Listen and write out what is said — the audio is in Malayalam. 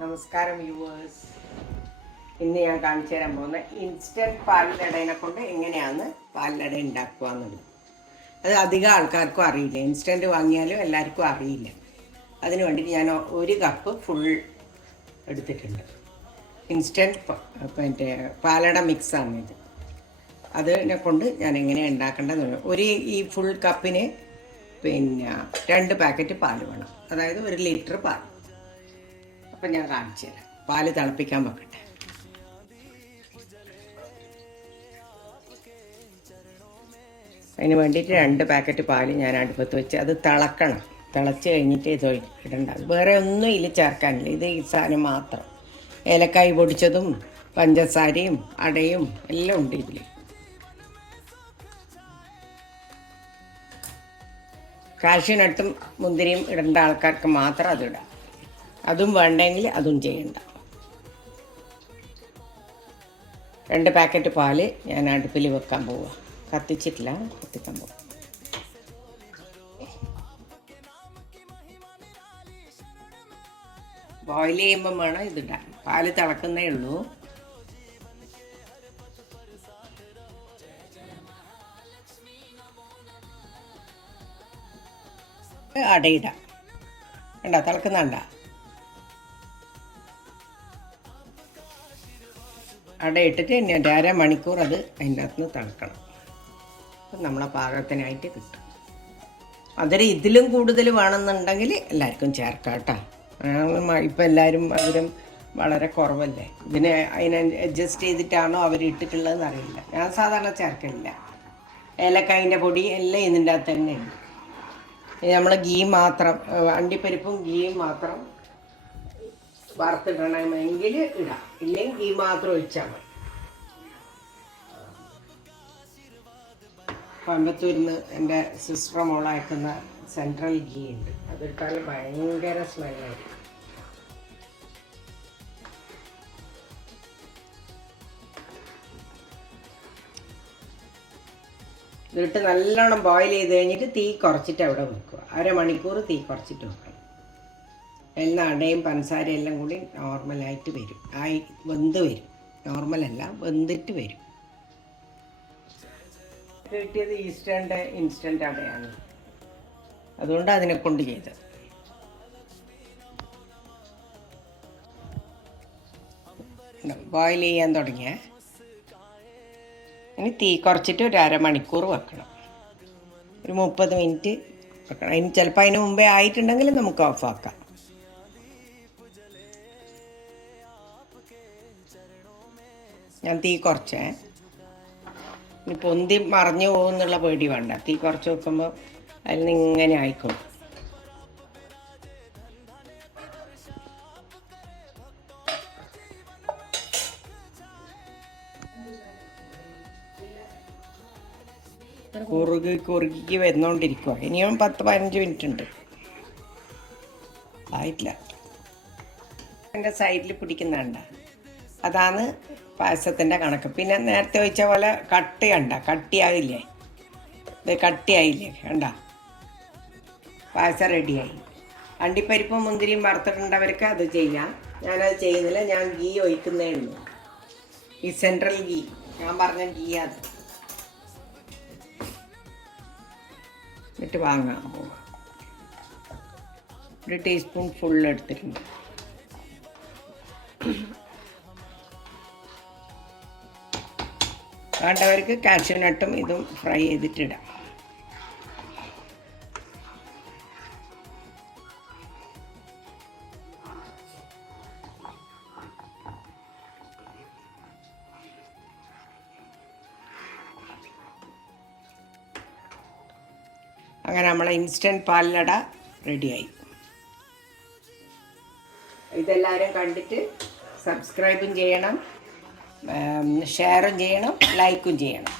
നമസ്കാരം വ്യൂവേഴ്സ്. ഇന്ന് ഞാൻ കാണിച്ചു തരാൻ പോകുന്ന ഇൻസ്റ്റൻറ്റ് പാലിലടേനെ കൊണ്ട് എങ്ങനെയാണ് പാലിലട ഉണ്ടാക്കുക എന്നുള്ളത്. അത് അധികം ആൾക്കാർക്കും അറിയില്ല. ഇൻസ്റ്റൻറ്റ് വാങ്ങിയാലും എല്ലാവർക്കും അറിയില്ല. അതിന് വേണ്ടിയിട്ട് ഞാൻ 1 കപ്പ് ഫുൾ എടുത്തിട്ടുണ്ട്. ഇൻസ്റ്റൻറ്റ് മറ്റേ പാലട മിക്സാണിത്. അതിനെ കൊണ്ട് ഞാൻ എങ്ങനെയാണ് ഉണ്ടാക്കേണ്ടതെന്ന് ഈ ഫുൾ കപ്പിന് 2 പാക്കറ്റ് പാൽ വേണം. അതായത് 1 ലിറ്റർ പാൽ. അപ്പം ഞാൻ കാണിച്ചു തരാം. പാല് തിളപ്പിക്കാൻ വെക്കട്ടെ. അതിന് വേണ്ടിയിട്ട് 2 പാക്കറ്റ് പാല് ഞാൻ അടുപ്പത്ത് വെച്ച് അത് തിളക്കണം. തിളച്ച് കഴിഞ്ഞിട്ട് ഇത് ഇടണ്ട. വേറെ ഒന്നും ഇതിൽ ചേർക്കാനില്ല. ഇത് ഈ സാധനം മാത്രം. ഏലക്കായ് പൊടിച്ചതും പഞ്ചസാരയും അടയും എല്ലാം ഉണ്ട് ഇതിൽ. കാഷ്യൂനട്ടും മുന്തിരിയും ഇടേണ്ട ആൾക്കാർക്ക് മാത്രം അതിടാം. അതും വേണ്ടെങ്കിൽ അതും ചെയ്യണ്ട. 2 പാക്കറ്റ് പാല് ഞാൻ അടുപ്പിൽ വെക്കാൻ പോവുക. കത്തിച്ചിട്ടില്ല, കത്തിക്കാൻ പോവുക. ബോയിൽ ചെയ്യുമ്പം വേണം ഇതിടാൻ. പാല് തിളക്കുന്നേ ഉള്ളൂ. അടയിടാം. കണ്ട തിളക്കുന്നുണ്ട. അടയിട്ടിട്ട് ഇനി 1.5 മണിക്കൂർ അത് അതിൻ്റെ അകത്തുനിന്ന് തിളക്കണം. അപ്പം നമ്മളെ പാകത്തിനായിട്ട് കിട്ടും. അതിൽ ഇതിലും കൂടുതൽ വേണമെന്നുണ്ടെങ്കിൽ എല്ലാവർക്കും ചേർക്കാം കേട്ടോ. ഇപ്പം എല്ലാവരും മധുരം വളരെ കുറവല്ലേ. അതിനെ അഡ്ജസ്റ്റ് ചെയ്തിട്ടാണോ അവർ ഇട്ടിട്ടുള്ളതെന്ന് അറിയില്ല. ഞാൻ സാധാരണ ചേർക്കില്ല. ഏലക്കായിൻ്റെ പൊടി എല്ലാം ഇതിൻ്റെ അകത്ത് തന്നെ ഉണ്ട്. നമ്മൾ ഗീ മാത്രം, അണ്ടിപ്പരിപ്പും ഗീയും മാത്രം വറുത്തിടണമെങ്കിൽ ഇടാം. ഇല്ലെങ്കിൽ ഗീ മാത്രം ഒഴിച്ചാൽ മതി. കോയമ്പത്തൂരിൽ നിന്ന് എൻ്റെ സിസ്റ്റർ മോളയക്കുന്ന സെൻട്രൽ ഗീ ഉണ്ട്. അതിട്ടാൽ ഭയങ്കര സ്മെല്ലായിരിക്കും. ഇതിട്ട് നല്ലോണം ബോയിൽ ചെയ്ത് കഴിഞ്ഞിട്ട് തീ കുറച്ചിട്ട് അവിടെ വെക്കുക. 1/2 മണിക്കൂർ തീ കുറച്ചിട്ട് വെക്കണം. എല്ലാം അടയും പഞ്ചസാരയും എല്ലാം കൂടി നോർമലായിട്ട് വരും. വെന്ത് വരും. നോർമലല്ല, വെന്തിട്ട് വരും. കിട്ടിയത് ഇൻസ്റ്റൻറ്റ് അടയാണ്. അതുകൊണ്ട് അതിനെ കൊണ്ട് ചെയ്തത്. ബോയിൽ ചെയ്യാൻ തുടങ്ങിയ ഇനി തീ കുറച്ചിട്ട് 1/2 മണിക്കൂർ വെക്കണം. 30 മിനിറ്റ് വെക്കണം. അതിന് ചിലപ്പോൾ അതിന് മുമ്പേ ആയിട്ടുണ്ടെങ്കിൽ നമുക്ക് ഓഫാക്കാം. ഞാൻ തീ കുറച്ചേ. ഇനി പൊന്തി മറിഞ്ഞു പോകുന്നുള്ള പേടി വേണ്ട. തീ കുറച്ച് വെക്കുമ്പോൾ അതിൽ നിന്ന് ഇങ്ങനെ ആയിക്കോളും. കുറുകി വന്നുകൊണ്ടിരിക്കുക. ഇനിയും 10-15 മിനിറ്റ് ഉണ്ട്. ആയിട്ടില്ല. എൻ്റെ സൈഡിൽ പിടിക്കുന്നുണ്ട. അതാണ് പായസത്തിൻ്റെ കണക്ക്. പിന്നെ നേരത്തെ ഒഴിച്ച പോലെ കട്ടിയായില്ലേ? ഇത് കട്ടിയായില്ലേ? കണ്ട, പായസം റെഡിയായി. അണ്ടിപ്പരിപ്പും മുന്തിരിയും വറുത്തിട്ടുണ്ടവർക്ക് അത് ചെയ്യാം. ഞാനത് ചെയ്യുന്നില്ല. ഞാൻ ഗീ ഒഴിക്കുന്നേ ഉള്ളൂ. ഈ സെൻട്രൽ ഗീ ഞാൻ പറഞ്ഞ ഗീ അത് എന്നിട്ട് വാങ്ങാൻ പോവാം. 1 ടീസ്പൂൺ ഫുൾ എടുത്തിട്ടുണ്ട്. വേണ്ടവർക്ക് കാഷ്യൂനട്ടും ഇതും ഫ്രൈ ചെയ്തിട്ടിടാം. അങ്ങനെ നമ്മളെ ഇൻസ്റ്റൻറ്റ് പാലട റെഡിയായി. ഇതെല്ലാവരും കണ്ടിട്ട് സബ്സ്ക്രൈബും ചെയ്യണം, ഷെയറും ചെയ്യണം, ലൈക്കും ചെയ്യണം.